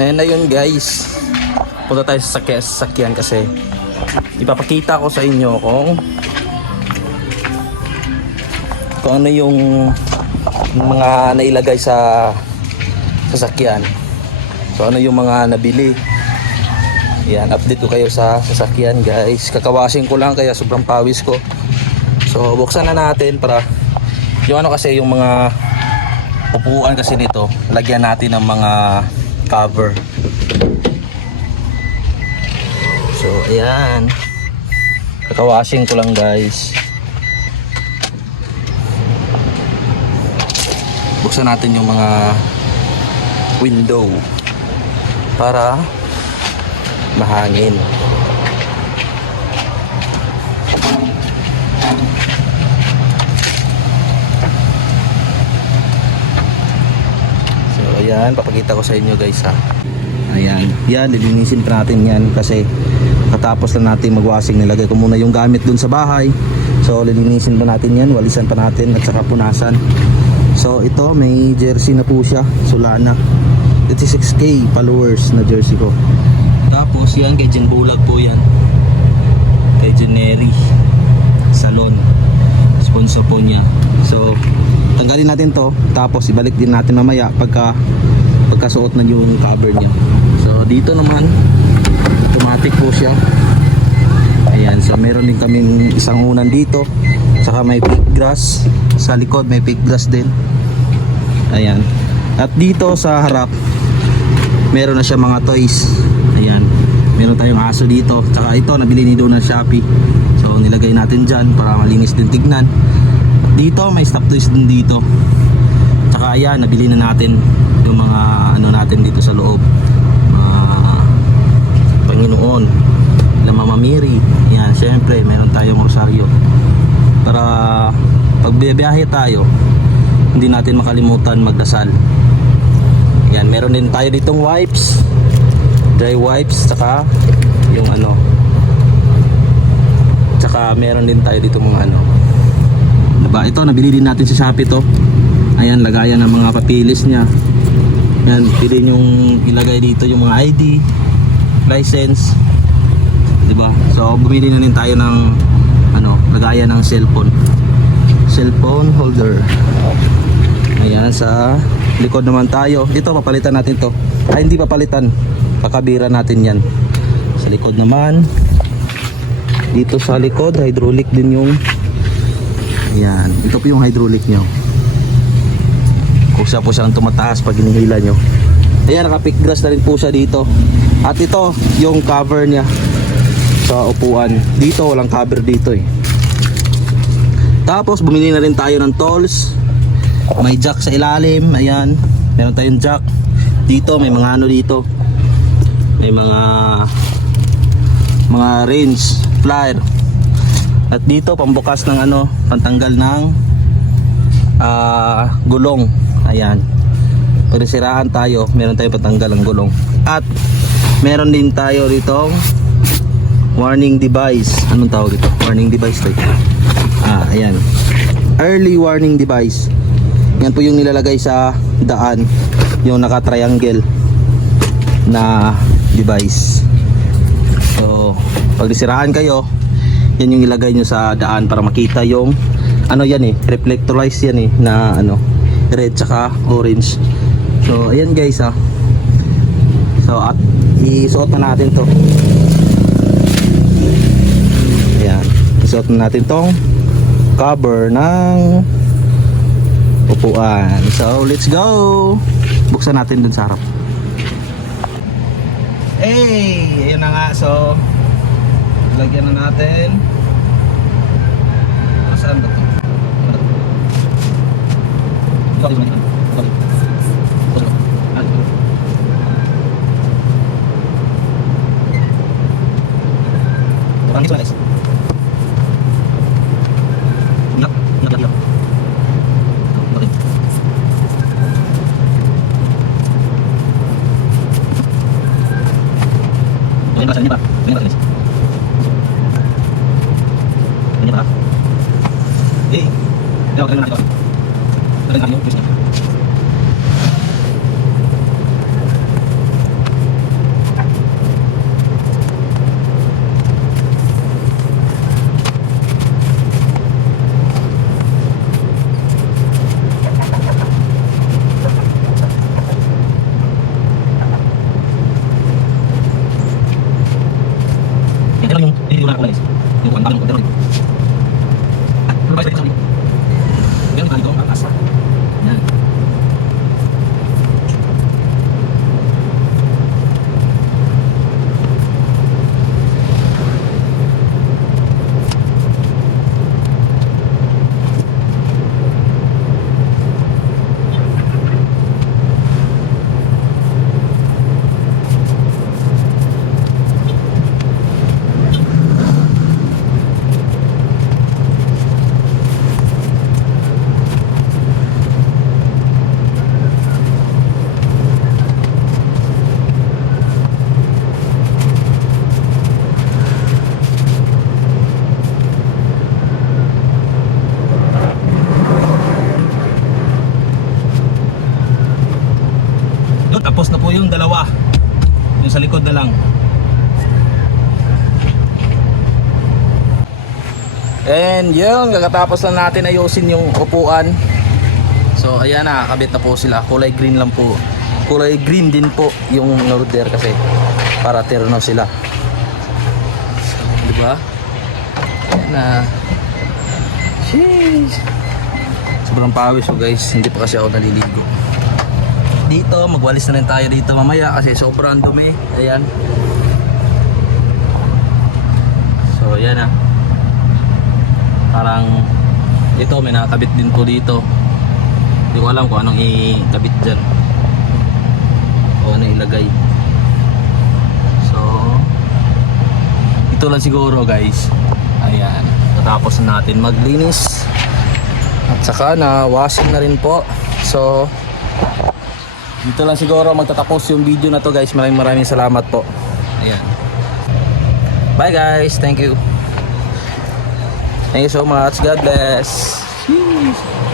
Ayan na yun guys. Punta tayo sa sakya- sasakyan kasi ipapakita ko sa inyo kung kung ano yung mga nailagay sa sasakyan. So ano yung mga nabili. Yan, update ko kayo sa sasakyan guys. Kakawashing ko lang kaya sobrang pawis ko. So buksan na natin para yung ano kasi yung mga upuan kasi nito, lagyan natin ng mga cover. So ayan. Kakawashing ko lang guys. Buksan natin yung mga window para mahangin. So ayan, papakita ko sa inyo guys ha. Ayan, yan, lilinisin pa natin yan kasi katapos lang natin magwasing nilagay ko muna yung gamit dun sa bahay. So lilinisin pa natin yan, walisan pa natin at saka punasan. So ito, may jersey na po siya, Solana. 36k followers na jersey ko. Tapos yan, kay Jen Bulag po yan. Kay Jeneri Salon. Sponsor po niya. So, tanggalin natin to. Tapos ibalik din natin mamaya pagka pagkasuot na yung cover niya. So, dito naman, automatic po siya. Ayan, so meron din kaming isang unan dito. Saka may pick grass. Sa likod may pick grass din. Ayan. At dito sa harap, meron na siya mga toys. Ayan. Meron tayong aso dito. Tsaka ito, nabili ni Dona Shopee. So, nilagay natin dyan para malinis din tignan. Dito, may stop toys din dito. Tsaka ayan, nabili na natin yung mga ano natin dito sa loob. Mga Panginoon. La Mama Mary. Yan, syempre, meron tayong rosaryo. Para pag tayo, hindi natin makalimutan magdasal. Yan, meron din tayo ditong wipes. Dry wipes, tsaka yung ano. Tsaka meron din tayo dito mga ano. Diba? Ito, nabili din natin sa Shopee to. Ayan, lagayan ng mga papilis niya. Yan, pili yung ilagay dito yung mga ID, license. Diba? So, bumili na din tayo ng ano, lagayan ng cellphone. Cellphone holder. Ayan, sa likod naman tayo. Dito, papalitan natin to. Ay, hindi papalitan. Kakabira natin yan. Sa likod naman. Dito sa likod, hydraulic din yung Ayan. Ito po yung hydraulic nyo. Kung siya po siyang tumataas pag hinihila nyo. Ayan, naka-pick na rin po siya dito. At ito, yung cover niya sa upuan. Dito, walang cover dito eh. Tapos, bumili na rin tayo ng tools. May jack sa ilalim. Ayan. Meron tayong jack. Dito, may mga ano dito. May mga mga range plier. At dito, pambukas ng ano, pantanggal ng ah, gulong. Ayan. Pag nasiraan tayo, meron tayong patanggal ng gulong. At meron din tayo ditong warning device. Anong tawag ito? Warning device tayo. Ah, ayan. Early warning device. Yan po yung nilalagay sa daan. Yung naka-triangle na device. So, pag nasiraan kayo, yan yung ilagay nyo sa daan para makita yung ano yan eh, reflectorize yan eh na ano, red tsaka orange. So, ayan guys ah. So, at isuot na natin to. Ayan. Isuot na natin tong cover ng upuan. So, let's go! Buksan natin dun sa harap. Hey! Ayan na nga. So, lagyan na natin. Saan ba ito? Kurang dito guys. Ingat, ingat lagi. Okay. Ganyan ba? Ganyan ba? Ganyan ba? Ganyan ba? Eh, ito, ganyan natin ito. Ganyan natin yung twist niya. Tapos na po yung dalawa. Yung sa likod na lang. And yun, kakatapos lang natin ayusin yung upuan. So ayan na, kabit na po sila. Kulay green lang po. Kulay green din po yung order kasi para terno sila. Di ba? Ayan na. Sheesh. Sobrang pawis ko guys, hindi pa kasi ako naliligo. Dito, magwalis na rin tayo dito mamaya kasi sobrang dumi. Ayan. So ayan na. Parang ito may nakakabit din po dito. Hindi ko alam kung anong ikabit dyan. O ano ilagay. So, ito lang siguro guys. Ayan. Natapos na natin maglinis. At saka na washing na rin po. So, dito lang siguro magtatapos yung video na to guys. Maraming maraming salamat po. Ayan. Bye guys. Thank you. Thank you so much. God bless. Sheesh.